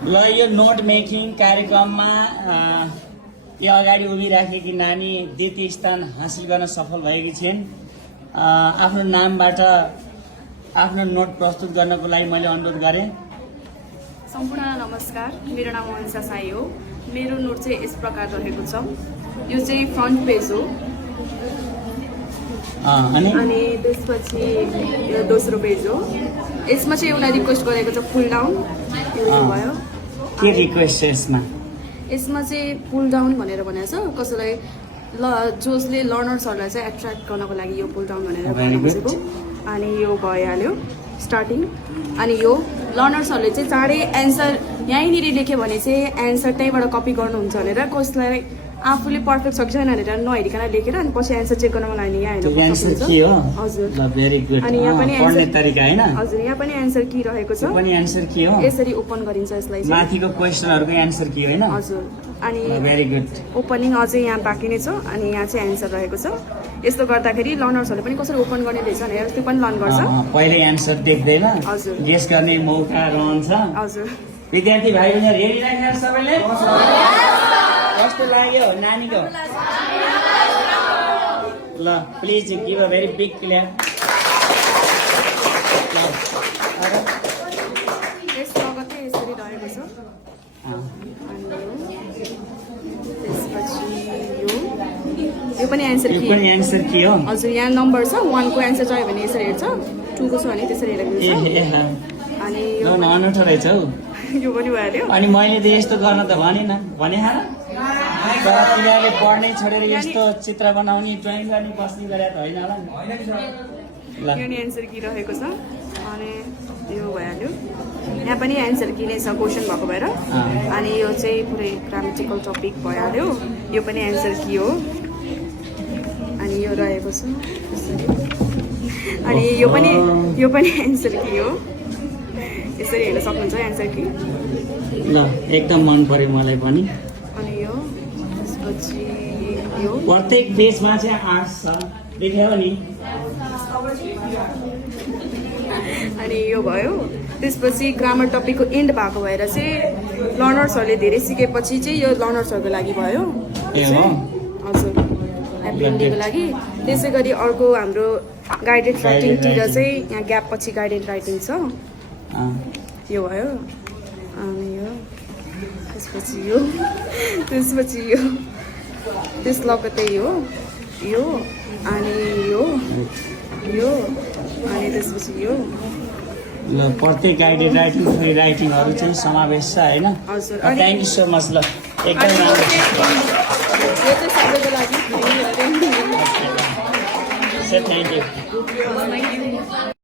ल यो note making कार्यक्रममा यो अगाडि उभिराखेकी नानी द्वितीय स्थान हासिल गर्न सफल भएकी छिन्। आफ्नो नामबाट आफ्नो नोट प्रस्तुत गर्नको लागि मैले अनुरोध गरेँ। सम्पूर्ण नमस्कार, मेरो नाम वंशा साई हो। मेरो नोट चाहिँ यस प्रकार रहेको छ। यो चाहिँ फ्रन्ट पेज हो अनि त्यसपछि यो दोस्रो पेज हो। यसमा चाहिँ एउटा रिक्वेस्ट गरेको छ पुल डाउन, यो भयो। के रिक्वेस्ट छ यसमा? यसमा चाहिँ पुल डाउन भनेर भनेको छ कसैलाई जसले लर्नर्सहरूलाई चाहिँ एट्र्याक्ट गर्नको लागि यो पुल डाउन भनेर भनेको। अनि यो भइहाल्यो स्टार्टिङ। अनि यो लर्नर्सहरूले चाहिँ चाँडै एन्सर यहीँनिर लेख्यो भने चाहिँ एन्सर त्यहीँबाट कपी गर्नुहुन्छ भनेर, कसलाई आफूले पर्फेक्ट सक्छ भनेर नहेरिकन लेखेर अनि पछि एन्सर चेक गर्नको लागि यहाँ हेर्नुहुन्छ। हजुर, अनि यहाँ पनि हजुर यहाँ पनि एन्सर की रहेको छ। यसरी ओपन गरिन्छ यसलाई। माथिको क्वेशनहरुको एन्सर की हैन? हजुर, अनि भेरी गुड। ओपनिङ अझै यहाँ बाँकी नै छ अनि यहाँ चाहिँ एन्सर रहेको छ। यस्तो गर्दाखेरि लर्नर्सहरूले पनि कसरी ओपन गर्ने रहेछ भनेर त्यो पनि लर्न गर्छ। पहिले एन्सर देख्दैन, हजुर, गेस गर्ने मौका रहन्छ। हजुर, विद्यार्थी भाइ बहिनी रेडी राख्नु सबैले? कस्तो लाग्यो नानीको? ल please give a very big clap. यस लगतै यसरी रहेको छ। त्यसपछि यो पनि एन्सर की। एन्सर की हो? हजुर, यहाँ नम्बर छ। 1 को एन्सर चाहियो भने यसरी हेर्छ, 2 को छ भने त्यसरी हेरेको छ। अनि यो अनौठो रहेछ हौ। यो पनि भइहाल्यो। अनि मैले त यस्तो गर्न त भनेन भने तिनीहरूले पढ्नै छोडेर यस्तो चित्र बनाउने ड्रइङ गर्ने बस्ने गरेर होइन होला नि। यो नि एन्सर की रहेको छ। अनि यो भइहाल्यो। यहाँ पनि एन्सर की नै छ क्वेसन भएको भएर। अनि यो चाहिँ पुरै ग्रामेटिकल टपिक भइहाल्यो। यो पनि एन्सर की हो। अनि यो रहेको छ अनि यो पनि एन्सर की हो। यसरी हेर्न सक्नुहुन्छ एन्सर की। ल एकदम मन पर्यो मलाई पनि। अनि यो त्यसपछि यो प्रत्येक पेजमा चाहिँ आर्ट्स छ, देख्यो नि? अनि यो भयो। त्यसपछि ग्रामर टपिकको एन्ड भएको भएर चाहिँ लर्नर्सहरूले धेरै सिकेपछि चाहिँ यो लर्नर्सहरूको लागि भयो। हजुर, ह्याप्पी इन्डिङको लागि। त्यसै गरी अर्को हाम्रो गाइडेड राइटिङतिर चाहिँ यहाँ ग्याप पछि गाइडेड राइटिङ छ। यो भयो। अनि यो त्यसपछि यो त्यस लगतै यो अनि यो अनि त्यसपछि यो। ल प्रत्येक गाइडेड राइटिङ फ्री राइटिङहरू चाहिँ समावेश छ होइन? हजुर। Thank you so much. ल एकदम राम्रो। यो चाहिँ सबैको लागि थ्याङ्क यू।